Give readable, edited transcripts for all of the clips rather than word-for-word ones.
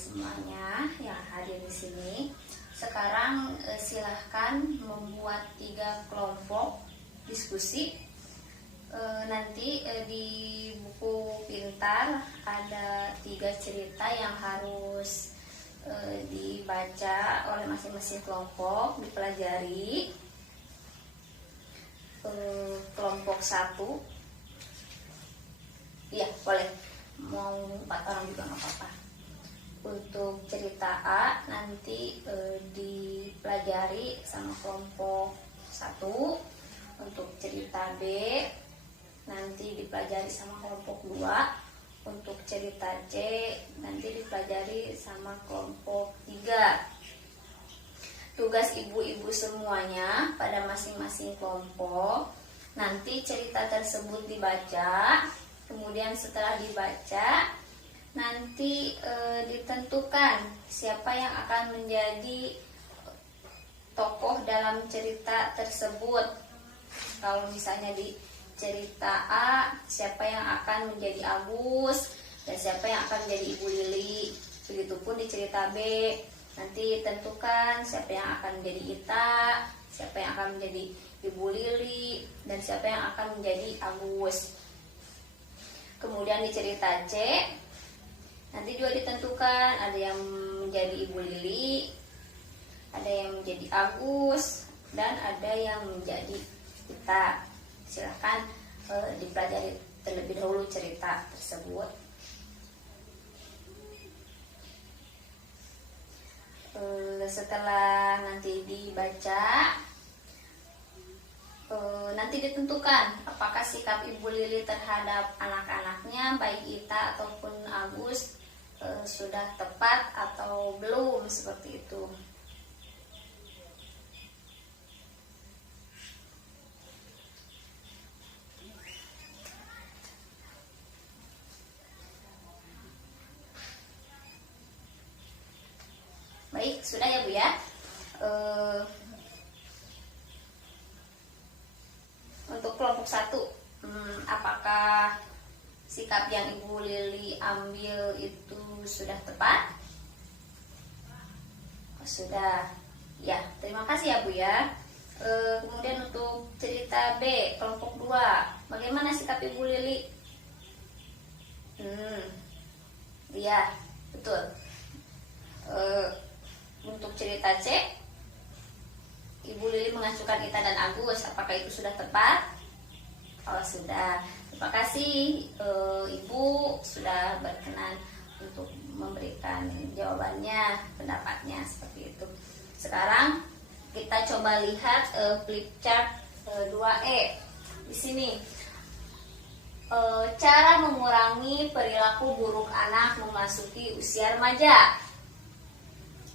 semuanya yang hadir di sini. Sekarang silahkan membuat 3 kelompok diskusi. Nanti di buku pintar ada 3 cerita yang harus dibaca oleh masing-masing kelompok, dipelajari. Kelompok 1, iya boleh, mau 4 orang juga nggak apa-apa. Untuk cerita A nanti dipelajari sama kelompok 1. Untuk cerita B nanti dipelajari sama kelompok 2. Untuk cerita C nanti dipelajari sama kelompok 3. Tugas ibu-ibu semuanya pada masing-masing kelompok, nanti cerita tersebut dibaca. Kemudian setelah dibaca, nanti ditentukan siapa yang akan menjadi tokoh dalam cerita tersebut. Kalau misalnya di cerita A, siapa yang akan menjadi Agus dan siapa yang akan menjadi Ibu Lili. Begitupun di cerita B, nanti tentukan siapa yang akan menjadi Ita, siapa yang akan menjadi Ibu Lili, dan siapa yang akan menjadi Agus. Kemudian di cerita C, nanti juga ditentukan ada yang menjadi Ibu Lili, ada yang menjadi Agus, dan ada yang menjadi Ita. Silahkan dipelajari terlebih dahulu cerita tersebut. Setelah nanti dibaca, nanti ditentukan apakah sikap Ibu Lili terhadap anak-anaknya, baik Ita ataupun Agus, sudah tepat atau belum, seperti itu. Baik, sudah ya Bu ya. Untuk kelompok 1, apakah sikap yang Ibu Lili ambil itu sudah tepat? Sudah. Ya, terima kasih ya Bu ya. Kemudian untuk cerita B, kelompok 2, bagaimana sikap Ibu Lili? Iya, betul. Untuk cerita C, Ibu Lili mengacukan Ita dan Agus, apakah itu sudah tepat? Oh sudah. Terima kasih Ibu sudah berkenan untuk memberikan jawabannya, pendapatnya seperti itu. Sekarang kita coba lihat flip chart 2E. Di sini cara mengurangi perilaku buruk anak memasuki usia remaja.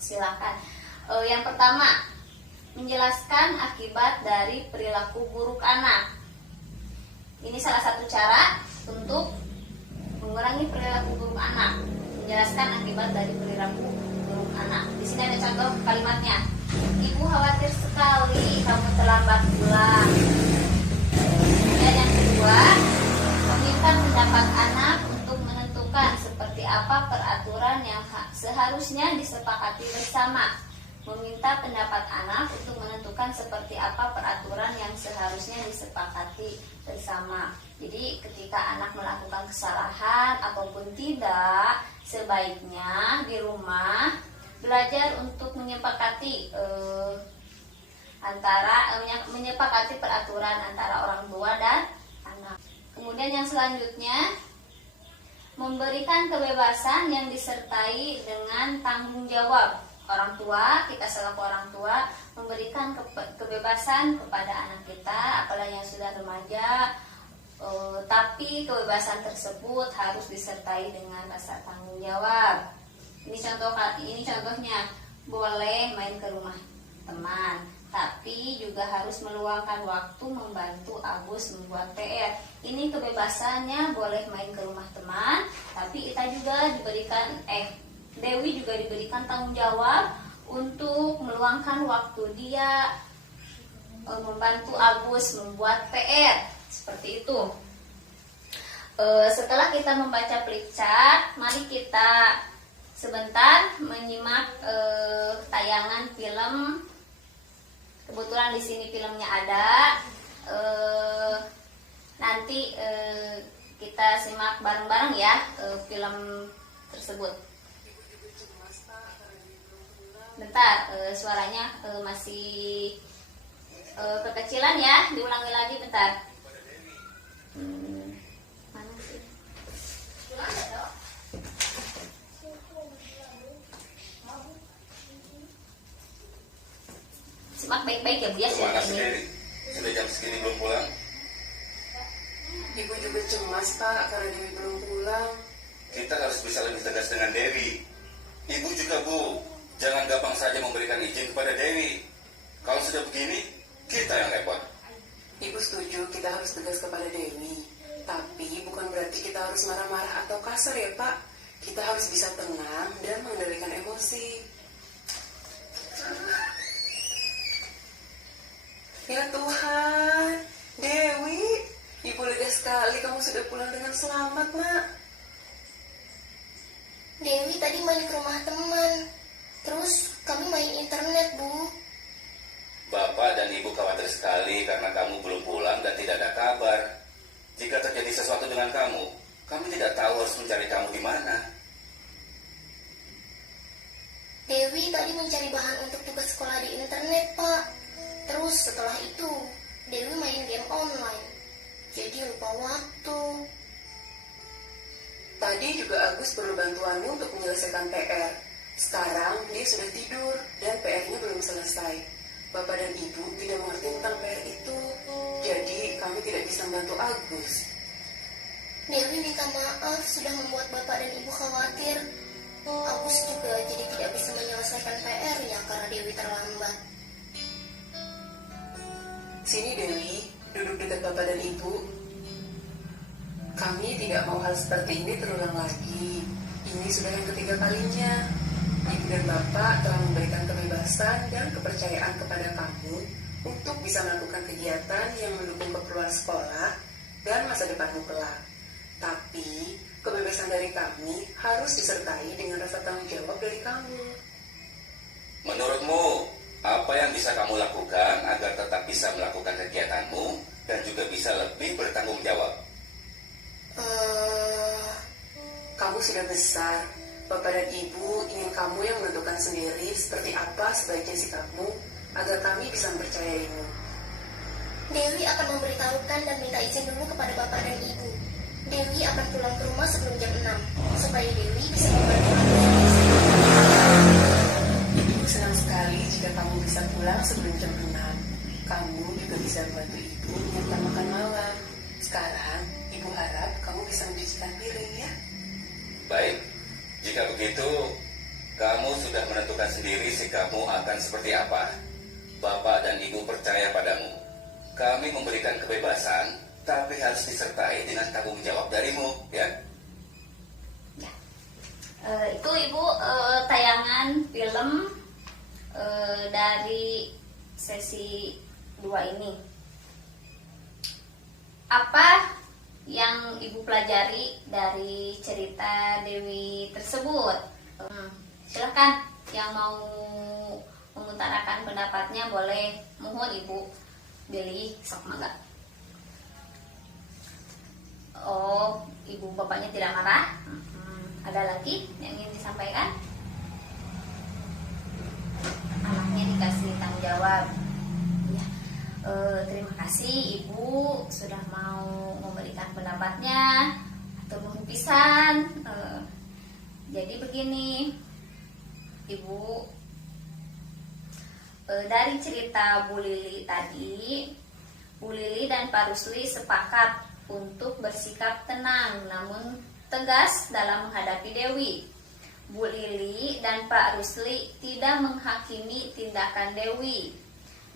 Silakan. Yang pertama, menjelaskan akibat dari perilaku buruk anak. Ini salah satu cara untuk mengurangi perilaku buruk anak. Menjelaskan akibat dari perilaku buruk anak. Di sini ada contoh kalimatnya. Ibu khawatir sekali kamu terlambat pulang. Dan yang kedua, meminta pendapat anak untuk menentukan seperti apa peraturan yang seharusnya disepakati bersama. Meminta pendapat anak untuk menentukan seperti apa peraturan yang seharusnya disepakati bersama. Jadi ketika anak melakukan kesalahan ataupun tidak, sebaiknya di rumah belajar untuk menyepakati menyepakati peraturan antara orang tua dan anak. Kemudian yang selanjutnya, memberikan kebebasan yang disertai dengan tanggung jawab. Orang tua, kita selaku orang tua memberikan kebebasan kepada anak kita, apalagi yang sudah remaja, tapi kebebasan tersebut harus disertai dengan rasa tanggung jawab. Ini contohnya, boleh main ke rumah teman, tapi juga harus meluangkan waktu membantu Agus membuat PR. Ini kebebasannya, boleh main ke rumah teman, tapi Ita juga Dewi juga diberikan tanggung jawab untuk meluangkan waktu dia membantu Agus membuat PR. Seperti itu. Setelah kita membaca flip chart, mari kita sebentar menyimak tayangan film. Kebetulan di sini filmnya ada. Nanti kita simak bareng-bareng ya film tersebut. Bentar, suaranya masih kekecilan ya, diulangi lagi bentar. Mana sih? Simak baik-baik ya Bu ya. Terima kasih Dewi. Sudah jam segini belum pulang? Ibu juga cemas Pak karena Dewi belum pulang. Kita harus bisa lebih tegas dengan Dewi. Ibu juga Bu, jangan gampang saja memberikan izin kepada Dewi. Kalau sudah begini, kita yang repot. Ibu setuju kita harus tegas kepada Dewi. Tapi bukan berarti kita harus marah-marah atau kasar ya Pak. Kita harus bisa tenang dan mengendalikan emosi. Ya Tuhan, Dewi, Ibu lega sekali kamu sudah pulang dengan selamat, Nak. Dewi tadi main ke rumah teman. Terus kami main internet, Bu. Bapak dan Ibu khawatir sekali karena kamu belum pulang dan tidak ada kabar. Jika terjadi sesuatu dengan kamu, kami tidak tahu harus mencari kamu di mana. Dewi tadi mencari bahan untuk tugas sekolah di internet, Pak. Terus setelah itu, Dewi main game online. Jadi lupa waktu. Tadi juga Agus perlu bantuanmu untuk menyelesaikan PR. Sekarang dia sudah tidur dan PR-nya belum selesai. Bapak dan Ibu tidak mengerti tentang PR itu. Jadi kami tidak bisa membantu Agus. Dewi minta maaf sudah membuat Bapak dan Ibu khawatir. Agus juga jadi tidak bisa menyelesaikan PR-nya karena Dewi terlambat. Sini Dewi, duduk dekat Bapak dan Ibu. Kami tidak mau hal seperti ini terulang lagi. Ini sudah yang ketiga kalinya. Ibu dan Bapak telah memberikan kebebasan dan kepercayaan kepada kamu untuk bisa melakukan kegiatan yang mendukung keperluan sekolah dan masa depanmu kelak. Tapi, kebebasan dari kami harus disertai dengan rasa tanggung jawab dari kamu. Menurutmu, apa yang bisa kamu lakukan agar tetap bisa melakukan kegiatanmu dan juga bisa lebih bertanggung jawab? Kamu sudah besar. Bapak dan Ibu ingin kamu yang menentukan sendiri seperti apa sebaiknya sikapmu agar kami bisa mempercayaimu. Dewi akan memberitahukan dan minta izin dulu kepada Bapak dan Ibu. Dewi akan pulang ke rumah sebelum jam 6, supaya Dewi bisa membantu aku. Ibu senang sekali jika kamu bisa pulang sebelum jam 6. Kamu juga bisa membantu Ibu menyiapkan makan malam. Sekarang, Ibu harap kamu bisa mencucikan piring ya. Baik, jika begitu, kamu sudah menentukan sendiri sikapmu akan seperti apa. Bapak dan Ibu percaya padamu. Kami memberikan kebebasan, tapi harus disertai dengan tanggung jawab darimu, ya? Ya. Itu Ibu tayangan film dari sesi 2 ini. Apa yang Ibu pelajari dari cerita Dewi tersebut? Silakan yang mau mengutarakan pendapatnya boleh. Mohon Ibu Billy sok mangga. Oh, Ibu bapaknya tidak marah. Ada lagi yang ingin disampaikan? Anaknya dikasih tanggung jawab. Ya. Terima kasih Ibu sudah mau memberikan pendapatnya. Atur nuhun pisan. Jadi begini, Ibu, dari cerita Bu Lili tadi, Bu Lili dan Pak Rusli sepakat untuk bersikap tenang namun tegas dalam menghadapi Dewi. Bu Lili dan Pak Rusli tidak menghakimi tindakan Dewi,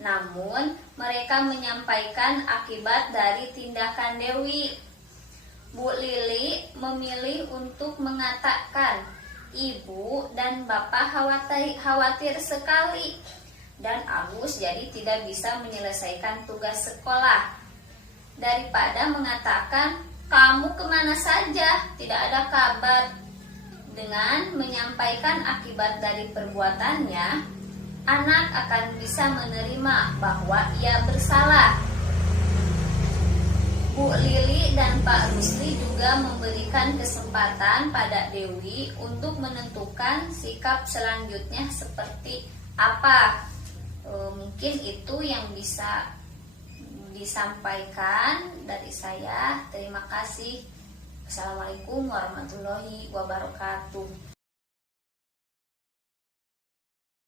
namun mereka menyampaikan akibat dari tindakan Dewi. Bu Lili memilih untuk mengatakan, Ibu dan Bapak khawatir sekali, dan Agus jadi tidak bisa menyelesaikan tugas sekolah. Daripada mengatakan, kamu kemana saja, tidak ada kabar. Dengan menyampaikan akibat dari perbuatannya, anak akan bisa menerima bahwa ia bersalah. Bu Lili dan Pak Rusli juga memberikan kesempatan pada Dewi untuk menentukan sikap selanjutnya seperti apa. Mungkin itu yang bisa disampaikan dari saya. Terima kasih. Assalamualaikum warahmatullahi wabarakatuh.